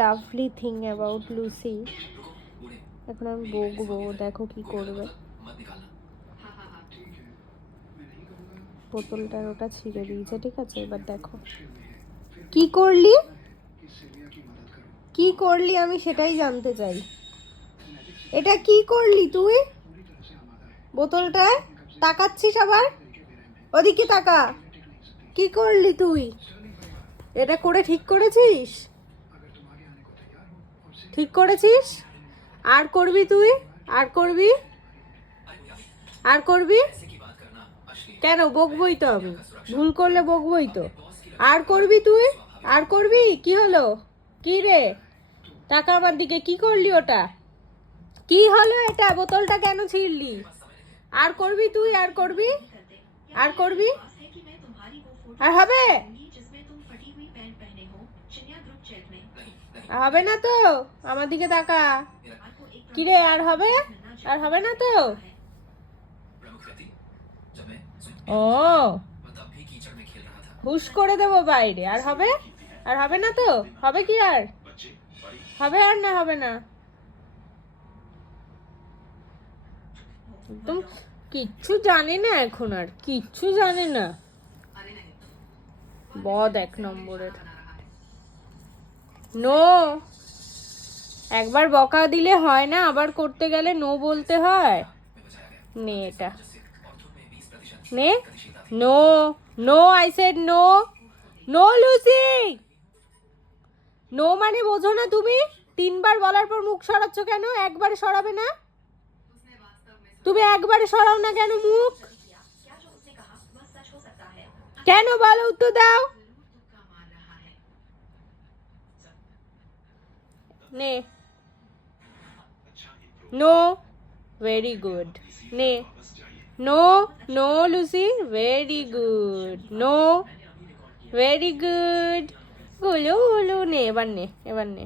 Lovely thing about Lucy. এখন আমি বকবো, দেখো কি করবে। বোতলটার ওটা ছিঁড়ে দিয়েছে, ঠিক আছে, এবার দেখো কি করলি, কি করলি আমি সেটাই জানতে চাই। এটা কি করলি তুই? বোতলটায় তাকাচ্ছিস আবার, ওদিকে তাকা। কি করলি তুই? এটা করে ঠিক করেছিস? ঠিক করেছিস? আর করবি তুই? আর করবি? আর করবি কেন? বকবই তো আমি, ভুল করলে বকবই তো। আর করবি তুই? আর করবি? কি হলো? কি রে, টাকা আমার দিকে, কি করলি ওটা? কি হলো এটা? বোতলটা কেন ছিঁড়লি? আর করবি তুই? আর করবি? আর করবি? আর হবে? হবে না তো? আমার দিকে তাকা। কি রে, আর হবে? আর হবে না তো? ও, হুশ করে দেবো বাইরে। আর হবে? আর হবে না তো? হবে কি আর? হবে আর না হবে না? একদম কিচ্ছু জানে না এখন, আর কিচ্ছু জানে না। বদ এক নম্বরের। নো, একবার বকা দিলে হয় না, আবার করতে গেলে নো বলতে হয়। নে এটা নে। No, no, I said no. No Lucy, no মানে বোঝো না তুমি? 3বার বলার পর মুখ সরাচ্ছ কেন? একবারে সরাবে না? তুমি একবারে সরাও না কেন মুখ? কেন বলো, উত্তর দাও। নে, নো, ভেরি গুড। নে, no, no Lucy, very good. No, very good. গুলো গুলো, নে এবার নে, এবার নে।